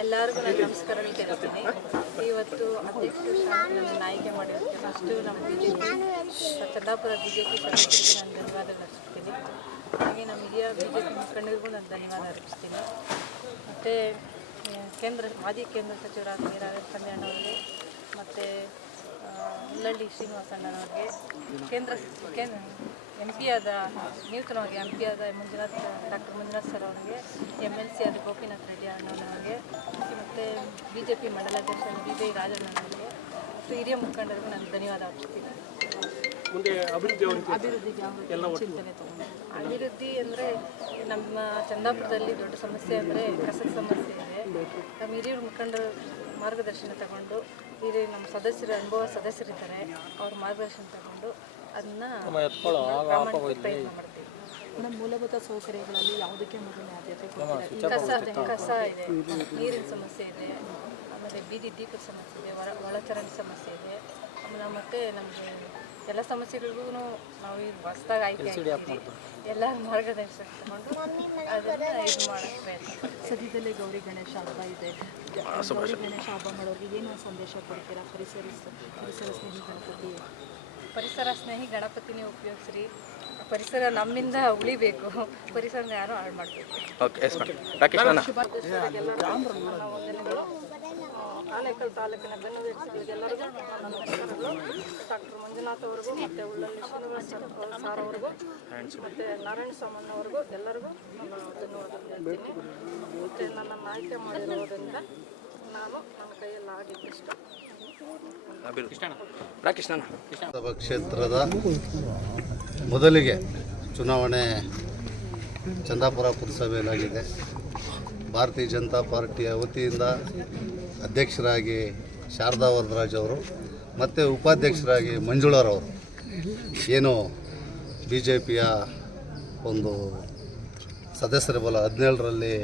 ಎಲ್ಲರಿಗೂ ನಾನು ನಮಸ್ಕಾರ ಕೇಳ್ತೀನಿ ಇವತ್ತು ಅಧ್ಯಕ್ಷ ಸ್ಥಾನವನ್ನು ಆಯ್ಕೆ ಮಾಡಿರೋದಕ್ಕೆ ಫಸ್ಟು ನಮ್ಮ B J P Chandapura B J P ನಾನು ಧನ್ಯವಾದಗಳು ಅರ್ಪಿಸ್ತೀನಿ ಹಾಗೆ ನಮ್ಮ ಹಿರಿಯ ಬಿ ಜೆ ಪಿ ಮುಖಂಡರಿಗೂ ನಾನು ಧನ್ಯವಾದ ಅರ್ಪಿಸ್ತೀನಿ. ಮತ್ತು ಕೇಂದ್ರ, ಮಾಜಿ ಕೇಂದ್ರ ಸಚಿವರಾದ ನೀರಾವರಿ ಅವರಿಗೆ ಮತ್ತು ಉಲ್ಲಳ್ಳಿ ಶ್ರೀನಿವಾಸಣ್ಣನವ್ರಿಗೆ ಕೇಂದ್ರ ಕೇಂದ್ರ ಎಂ ಪಿ ಆದ ನೂತನವಾಗಿ ಎಂ ಪಿ ಆದ ಮಂಜುನಾಥ್ ಡಾಕ್ಟರ್ ಮಂಜುನಾಥ್ ಸರ್ ಅವರಿಗೆ ಎಂ ಎಲ್ ಸಿ ಆದ ಗೋಪಿನಾಥ್ ರೆಡ್ಡಿ ಅಣ್ಣನವರಿಗೆ ಮತ್ತು ಬಿ ಜೆ ಪಿ ಮಂಡಲಾಧ್ಯಕ್ಷ ಬಿ ವೈ ರಾಜಣ್ಣನವರಿಗೆ ಮತ್ತು ಹಿರಿಯ ಮುಖಂಡರಿಗೂ ನಾನು ಧನ್ಯವಾದ ಅರ್ಪಿಸ್ತೀನಿ ಮುಂದೆ ಅಭಿವೃದ್ಧಿ ಅವರಿಗೆ ಅಭಿವೃದ್ಧಿಗೆ ಚಿಂತನೆ ತಗೊಂಡು. ಅಭಿವೃದ್ಧಿ ಅಂದರೆ ನಮ್ಮ ಚಂದಾಪುರದಲ್ಲಿ ದೊಡ್ಡ ಸಮಸ್ಯೆ ಅಂದರೆ ಕಸದ ಸಮಸ್ಯೆ ಇದೆ. ನಮ್ಮ ಹಿರಿಯರ ಮುಖಂಡರ ಮಾರ್ಗದರ್ಶನ ತಗೊಂಡು ಇಲ್ಲಿ ನಮ್ಮ ಸದಸ್ಯರು ಅನುಭವ ಸದಸ್ಯರಿದ್ದಾರೆ. ಅವ್ರ ಮಾರ್ಗದರ್ಶನ ತಗೊಂಡು ಅದನ್ನ ಪ್ರಯತ್ನ ಮಾಡ್ತೀವಿ. ನಮ್ಮ ಮೂಲಭೂತ ಸೌಕರ್ಯಗಳಲ್ಲಿ ಯಾವುದಕ್ಕೆ ಮೊದಲನೇ ಆದ್ಯತೆ ಕೊಡ್ತೀರಾ? ಕಸ ಕಸ ಇದೆ ನೀರಿನ ಸಮಸ್ಯೆ ಇದೆ ಆಮೇಲೆ ಬೀದಿ ದೀಪದ ಸಮಸ್ಯೆ ಇದೆ ಒಳ ಒಳಚರಂಡಿ ಸಮಸ್ಯೆ ಇದೆ. ಮತ್ತೆ ನಮಗೆ ಎಲ್ಲ ಸಮಸ್ಯೆಗಳಿಗೂ ನಾವು ಈಗ ಹೊಸದಾಗಿ ಆಯ್ಕೆ ಎಲ್ಲ ಮಾರ್ಗದರ್ಶನ ತಗೊಂಡು ಅದನ್ನು ಇದು ಮಾಡೋಕ್ಕೆ ಪ್ರಯತ್ನ. ಸದ್ಯದಲ್ಲೇ ಗೌರಿ ಗಣೇಶ ಹಬ್ಬ ಇದೆ. ಗೌರಿ ಗಣೇಶ ಹಬ್ಬ ಮಾಡೋರಿಗೆ ಏನು ಸಂದೇಶ ಕೊಡ್ತೀರಾ? ಪರಿಸರ ಪರಿಸರ ಸ್ನೇಹಿ ಗಣಪತಿ. ಪರಿಸರ ಸ್ನೇಹಿ ಗಣಪತಿನೇ ಉಪಯೋಗಿಸ್ರಿ. ಪರಿಸರ ನಮ್ಮಿಂದ ಉಳಿಬೇಕು. ಪರಿಸರನ ಯಾರು ಹಾಳು ಮಾಡಬೇಕು. ಆನೇಕಲ್ ತಾಲೂಕಿನ ನಮಸ್ಕಾರಗಳು ಡಾಕ್ಟರ್ ಮಂಜುನಾಥ್ ಅವ್ರಿಗೂ ಮತ್ತು ಉಳ್ಳಲ್ಲಿ ಶ್ರೀನಿವಾಸ ಸರ್ ಸಾರ್ ಅವ್ರಿಗೂ ಮತ್ತೆ ನಾರಾಯಣ ಸಾಮಣ್ಣ ಅವ್ರಿಗೂ ಎಲ್ಲರಿಗೂ ನಾನು ಧನ್ಯವಾದಗಳು ಹೇಳ್ತೀನಿ. ಮತ್ತು ನನ್ನನ್ನು ಆಯ್ಕೆ ಮಾಡಿರೋದ್ರಿಂದ ನಾನು ನನ್ನ ಕೈಯಲ್ಲಿ ಆಗಿದ್ದಷ್ಟು ಸಭಾ ಕ್ಷೇತ್ರದ ಮೊದಲಿಗೆ ಚುನಾವಣೆ ಚಂದಾಪುರ ಪುರಸಭೆಯಲ್ಲಾಗಿದೆ. ಭಾರತೀಯ ಜನತಾ ಪಾರ್ಟಿಯ ವತಿಯಿಂದ ಅಧ್ಯಕ್ಷರಾಗಿ ಶಾರದಾ ವರದರಾಜ್ ಅವರು, ಮತ್ತು ಉಪಾಧ್ಯಕ್ಷರಾಗಿ ಮಂಜುಳಾರವರು ಏನು ಬಿ ಜೆ ಪಿಯ ಒಂದು ಸದಸ್ಯರ ಬಲ ಹದಿನೇಳರಲ್ಲಿ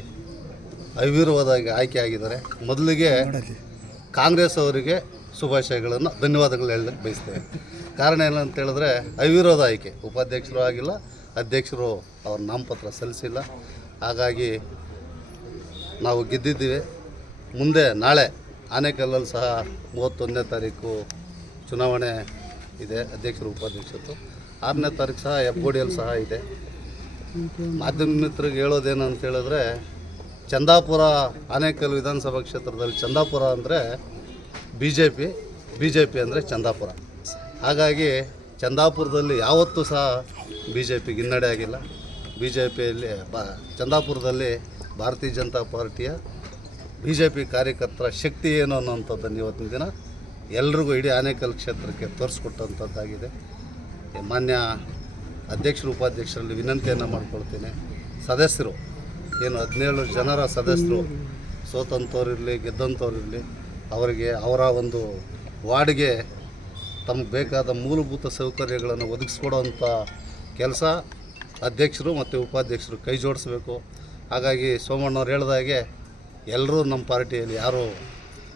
ಆಯ್ಕೆ ಆಗಿದ್ದಾರೆ. ಮೊದಲಿಗೆ ಕಾಂಗ್ರೆಸ್ ಅವರಿಗೆ ಶುಭಾಶಯಗಳನ್ನು, ಧನ್ಯವಾದಗಳು ಹೇಳಲಿಕ್ಕೆ ಬಯಸ್ತೇವೆ ಕಾರಣ ಏನಂತ ಹೇಳಿದ್ರೆ, ಅವಿರೋಧ ಆಯ್ಕೆ. ಉಪಾಧ್ಯಕ್ಷರು ಆಗಿಲ್ಲ, ಅಧ್ಯಕ್ಷರು ಅವ್ರ ನಾಮಪತ್ರ ಸಲ್ಲಿಸಿಲ್ಲ. ಹಾಗಾಗಿ ನಾವು ಗೆದ್ದಿದ್ದೀವಿ. ಮುಂದೆ ನಾಳೆ ಆನೇಕಲ್ಲಲ್ಲಿ ಸಹ ಮೂವತ್ತೊಂದನೇ ತಾರೀಕು ಚುನಾವಣೆ ಇದೆ, ಅಧ್ಯಕ್ಷರು ಉಪಾಧ್ಯಕ್ಷರು ಆರನೇ ತಾರೀಕು ಸಹ ಹೆಬ್ಬೋಡಿಯಲ್ಲಿ ಸಹ ಇದೆ. ಮಾಧ್ಯಮ ಮಿತ್ರರಿಗೆ ಹೇಳೋದೇನು ಅಂತ ಹೇಳಿದ್ರೆ, ಚಂದಾಪುರ ಆನೇಕಲ್ ವಿಧಾನಸಭಾ ಕ್ಷೇತ್ರದಲ್ಲಿ ಚಂದಾಪುರ ಅಂದರೆ B J P B J P ಅಂದರೆ ಚಂದಾಪುರ. ಹಾಗಾಗಿ ಚಂದಾಪುರದಲ್ಲಿ ಯಾವತ್ತೂ ಸಹ ಬಿ ಜೆ ಪಿಗೆ ಹಿನ್ನಡೆ ಆಗಿಲ್ಲ. ಬಿ ಜೆ ಪಿಯಲ್ಲಿ ಬ, ಚಂದಾಪುರದಲ್ಲಿ ಭಾರತೀಯ ಜನತಾ ಪಾರ್ಟಿಯ ಬಿ ಜೆ ಪಿ ಕಾರ್ಯಕರ್ತರ ಶಕ್ತಿ ಏನು ಅನ್ನೋಂಥದ್ದನ್ನು ಇವತ್ತಿನ ದಿನ ಎಲ್ರಿಗೂ ಇಡೀ ಆನೇಕಲ್ ಕ್ಷೇತ್ರಕ್ಕೆ ತೋರಿಸ್ಕೊಟ್ಟಂಥದ್ದಾಗಿದೆ. ಮಾನ್ಯ ಅಧ್ಯಕ್ಷರು, ಉಪಾಧ್ಯಕ್ಷರಲ್ಲಿ ವಿನಂತಿಯನ್ನು ಮಾಡ್ಕೊಳ್ತೀನಿ. ಸದಸ್ಯರು, ಏನು ಹದಿನೇಳು ಜನರ ಸದಸ್ಯರು, ಸೋತಂಥವ್ರಿರಲಿ, ಗೆದ್ದಂಥವ್ರಿರಲಿ, ಅವರಿಗೆ ಅವರ ಒಂದು ವಾರ್ಡ್ಗೆ ತಮಗೆ ಬೇಕಾದ ಮೂಲಭೂತ ಸೌಕರ್ಯಗಳನ್ನು ಒದಗಿಸ್ಕೊಡೋವಂಥ ಕೆಲಸ ಅಧ್ಯಕ್ಷರು ಮತ್ತು ಉಪಾಧ್ಯಕ್ಷರು ಕೈ ಜೋಡಿಸ್ಬೇಕು. ಹಾಗಾಗಿ ಸೋಮಣ್ಣವ್ರು ಹೇಳ್ದಾಗೆ ಎಲ್ಲರೂ ನಮ್ಮ ಪಾರ್ಟಿಯಲ್ಲಿ ಯಾರೂ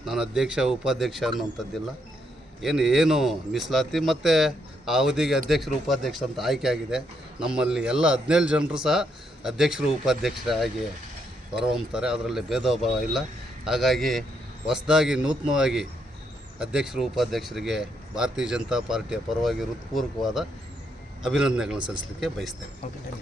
ನಾನು ಅಧ್ಯಕ್ಷ, ಉಪಾಧ್ಯಕ್ಷ ಅನ್ನೋಂಥದ್ದಿಲ್ಲ ಏನು ಏನು ಮೀಸಲಾತಿ ಮತ್ತು ಆ ಅವಧಿಗೆ ಅಧ್ಯಕ್ಷರು ಉಪಾಧ್ಯಕ್ಷ ಅಂತ ಆಯ್ಕೆ ಆಗಿದೆ. ನಮ್ಮಲ್ಲಿ ಎಲ್ಲ ಹದಿನೇಳು ಜನರು ಸಹ ಅಧ್ಯಕ್ಷರು ಉಪಾಧ್ಯಕ್ಷರಾಗಿ ಹೊರಹೊಮ್ತಾರೆ ಅದರಲ್ಲಿ ಭೇದ ಭಾವ ಇಲ್ಲ. ಹಾಗಾಗಿ ಹೊಸದಾಗಿ, ನೂತನವಾಗಿ ಅಧ್ಯಕ್ಷರು, ಉಪಾಧ್ಯಕ್ಷರಿಗೆ ಭಾರತೀಯ ಜನತಾ ಪಾರ್ಟಿಯ ಪರವಾಗಿ ಹೃತ್ಪೂರ್ವಕವಾದ ಅಭಿನಂದನೆಗಳನ್ನು ಸಲ್ಲಿಸಲಿಕ್ಕೆ ಬಯಸ್ತೇನೆ.